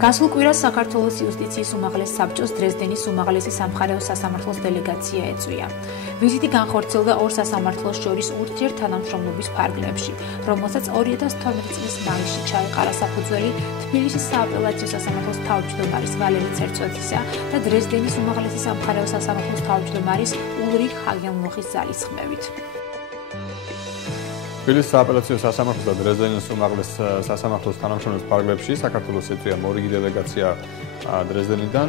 გასულ კვირას საქართველოს იუსტიციის უმაღლეს საბჭოს დრეზდენის უმაღლესი სამხარეო სასამართლოს დელეგაცია ეწვია. ვიზიტი განხორციელდა ორ სასამართლოს შორის ურთიერთთანამშრომლობის ფარგლებში, რომელსაც 2012 წლის მაისში ჩაეყარა საფუძველი თბილისის სააპელაციო სასამართლოს თავმჯდომარის ვალერი ცერცვაძისა და დრეზდენის უმაღლესი სამხარეო სასამართლოს თავმჯდომარის ულრიხ ჰაგენლოხის ძალისხმევით. თბილისის სააპელაციო სასამართლოს და დრეზდენის უმაღლეს სასამართლოს თანამშრომლობის ფარგლებში საქართველოს ეწვია მორიგი დელეგაცია დრეზდენიდან,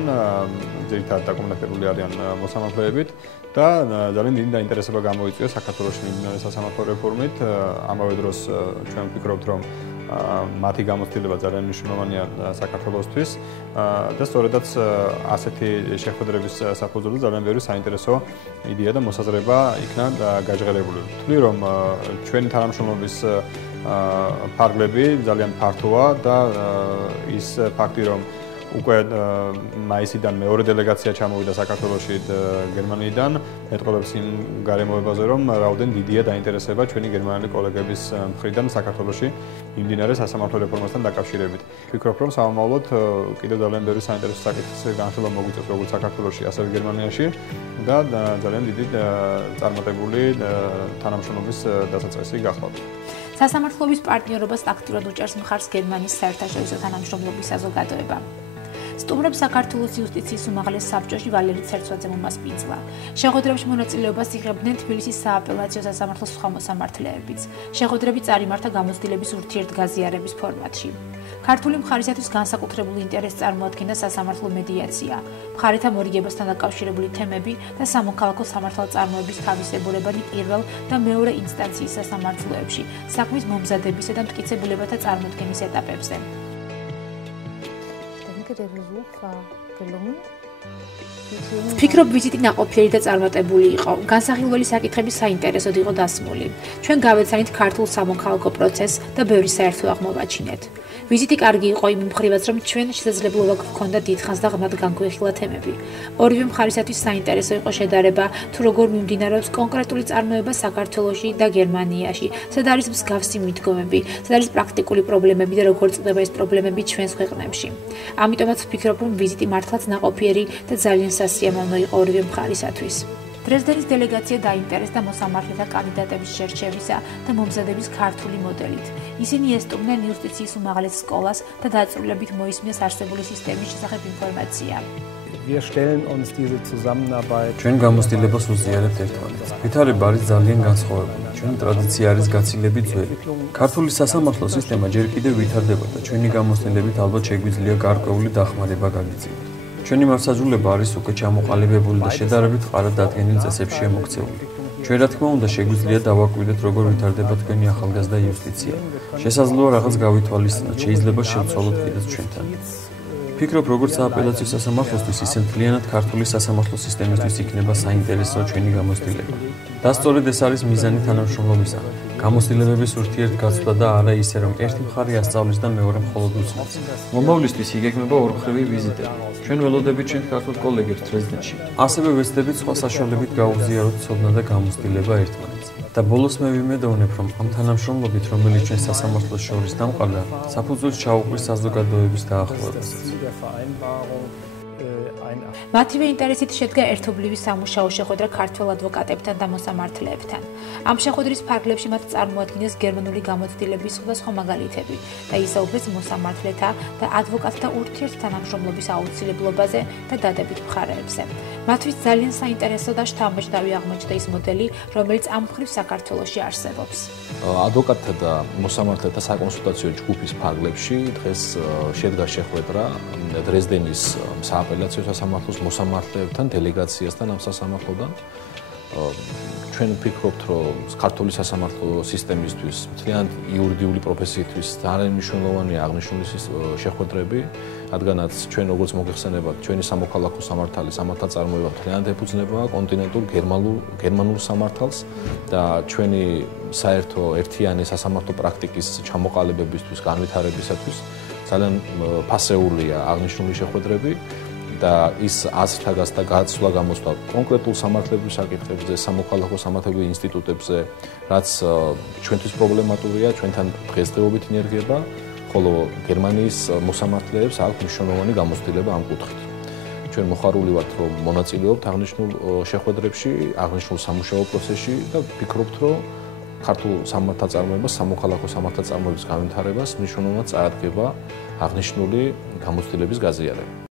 ძირითადად დაკომპლექტებული არიან მოსამართლეებით და ძალიან დიდი დაინტერესება გამოიწვია საქართველოში მიმდინარე სასამართლო რეფორმით. ამავე დროს ჩვენ ვფიქრობთ, რომ მათი გამოცდილება ძალიან მნიშვნელოვანია საქართველოსთვის და სწორედაც ასეთი შეხვედრების საფუძველზე ძალიან ბევრი საინტერესო იდეა და მოსაზრება იქნა გაჟღერებული. ვთვლი, რომ ჩვენი თანამშრომლობის ფარგლები ძალიან ფართოა და ის ფაქტი, რომ უკვე მაისიდან მეორე დელეგაცია ჩამოვიდა საქართველოში გერმანიიდან, მეტყველებს იმ გარემოებაზე, რომ რაოდენ დიდია დაინტერესება ჩვენი გერმანელი კოლეგების მხრიდან საქართველოში მიმდინარე სასამართლო რეფორმასთან დაკავშირებით. ვფიქრობ, რომ სამომავლოდ კიდევ ძალიან ბევრი საინტერესო საკითხის განხილვა მოგვიწევს როგორც საქართველოში, ასევე გერმანიაში და ძალიან დიდი წარმატებული თანამშრომლობის დასაწყისი გახლავთ. სასამართლოების პარტნიორობას აქტიურად უჭერს მხარს გერმანიის საერთაშორისო თანამშრომლობის საზოგადოება. სტუმრებს საქართველოს იუსტიციის უმაღლეს საბჭოში ვალერი ცერცვაძემ უმასპინძლა. შეხვედრებში მონაწილეობას იღებდნენ თბილისის სააპელაციო სასამართლოს სხვა მოსამართლეებიც. შეხვედრები წარიმართა გამოცდილების ურთიერთგაზიარების ფორმატში. ქართული მხარისათვის განსაკუთრებული ინტერესს წარმოადგენდა სასამართლო მედიაცია, მხარეთა მორიგებასთან დაკავშირებული თემები და სამოქალაქო სამართალწარმოების თავისებურებანი პირველ და მეორე ინსტანციის სასამართლოებში, საქმის მომზადებისა და მტკიცებულებათა წარმოქმნის ეტაპებზე. ვფიქრობ, ვიზიტი ნაყოფიერი და წარმატებული იყო. განსახილველი საკითხები საინტერესოდ იყო დასმული. ჩვენ გავეცანით ქართულ სამოქალაქო პროცესს და ბევრი საერთო აღმოვაჩინეთ. ვიზიტი კარგი იყო იმ მხრივაც, რომ ჩვენ შესაძლებლობა გვქონდა დიდხანს და ღრმად განგვეხილა თემები. ორივე მხარისათვის საინტერესო იყო შედარება, თუ როგორ მიმდინარეობს კონკრეტული წარმოება საქართველოში და გერმანიაში, სად არის მსგავსი მიდგომები, სად არის პრაქტიკული პრობლემები და როგორ წდება ეს პრობლემები ჩვენს ქვეყნებში. ამიტომაც ვფიქრობ, რომ ვიზიტი მართლაც ნაყოფიერი და ძალიან სასიამოვნო იყო ორივე მხარისათვის. დრეზდენის დელეგაცია დაინტერესდა მოსამართლეთა კანდიდატების შერჩევისა და მომზადების ქართული მოდელით. ისინი ესტუმრნენ იუსტიციის უმაღლეს სკოლას და დაწვრილებით მოისმინეს არსებული სისტემის შესახებ ინფორმაცია. ჩვენ გამოცდილებას უზიარებთ ერთმანეთს. ვითარება არის ძალიან განსხვავებული. ჩვენი ტრადიცია არის გაცილებით ძველი. ქართული სასამართლო სისტემა ჯერ კიდევ ვითარდება და ჩვენი გამოცდილებით ალბათ შეგვიძლია გარკვეული დახმარება გაგიწიოთ. ჩვენი მართლმსაჯულება არის უკვე ჩამოყალიბებული და შედარებით ყარად დადგენილ წესებშია მოქცეული. ჩვენ რა თქმა უნდა შეგვიძლია დავაკვირდეთ, როგორ ვითარდება თქვენი ახალგაზრდა იუსტიცია. შესაძლოა რაღაც გავითვალისწინოთ, შეიძლება შევცვალოთ კიდეც ჩვენთან. ვფიქრობ, როგორც სააპელაციო სასამართლოსთვის, ისე მთლიანად ქართული სასამართლო სისტემისთვის იქნება საინტერესო ჩვენი გამოცდილება. და სწორედ ეს არის მიზანი თანამშრომლობისა. გამოცდილებების ურთიერთგაცვლა და არა ისე, რომ ერთი მხარე ასწავლის და მეორე მხოლოდ უსმენს. მომავლისთვის იგეგმება ორმხრივი ვიზიტები. ჩვენ ველოდებით ჩვენ ქართულ კოლეგებს დრეზდენში. ასევე ვეცდებით სხვა საშუალებით გაუზიაროთ ცოდნა და გამოცდილება ერთმანეთს. და ბოლოს მე ვიმედოვნებ, რომ ამ თანამშრომლობით, რომელიც ჩვენ სასამართლოს შორის დამყარდა, საფუძველს ჩაუყრის საზოგადოების დაახლოებასაც. მათივე ინტერესით შედგა ერთობლივი სამუშაო შეხვედრა ქართველ ადვოკატებთან და მოსამართლეებთან. ამ შეხვედრის ფარგლებში მათ წარმოადგინეს გერმანული გამოცდილების სხვადასხვა მაგალითები და ისაუბრეს მოსამართლეთა და ადვოკატთა ურთიერთთანამშრომლობის აუცილებლობაზე და დადებით მხარეებზე. მათთვის ძალიან საინტერესო და შთამბეჭდავი აღმოჩნდა ის მოდელი, რომელიც ამ მხრივ საქართველოში არსებობს. ადვოკატთა და მოსამართლეთა საკონსულტაციო ჯგუფის ფარგლებში დღეს შედგა შეხვედრა დრეზდენის სააპელაციო სასამართლოს მოსამართლეებთან, დელეგაციასთან ამ სასამართლოდან. ჩვენ ვფიქრობთ, რომ ქართული სასამართლო სისტემისთვის, მთლიანად იურიდიული პროფესიისთვის ძალიან მნიშვნელოვანია აღნიშნული შეხვედრები, რადგანაც ჩვენ როგორც მოგეხსენებათ, ჩვენი სამოქალაქო სამართალი, სამართალწარმოება მთლიანად ეფუძნება კონტინენტურ გერმანულ სამართალს და ჩვენი საერთო ერთიანი სასამართლო პრაქტიკის ჩამოყალიბებისთვის, განვითარებისათვის ძალიან ფასეულია აღნიშნული შეხვედრები. და ის აზრთა გაცვლა გამოსვლა კონკრეტულ სამართლებრივ საკითხებზე, სამოქალაქო სამართლებრივ ინსტიტუტებზე, რაც ჩვენთვის პრობლემატურია, ჩვენთან დღესდღეობით ინერგება, ხოლო გერმანიის მოსამართლეებს აქვს მნიშვნელოვანი გამოცდილება ამ კუთხით. ჩვენ მოხარული ვართ, რომ მონაწილეობთ აღნიშნულ შეხვედრებში, აღნიშნულ სამუშაო პროცესში და ვფიქრობთ, რომ ქართულ სამართალწარმოებას, სამოქალაქო სამართალწარმოების განვითარებას მნიშვნელოვნად წაადგება აღნიშნული გამოცდილების გაზიარება.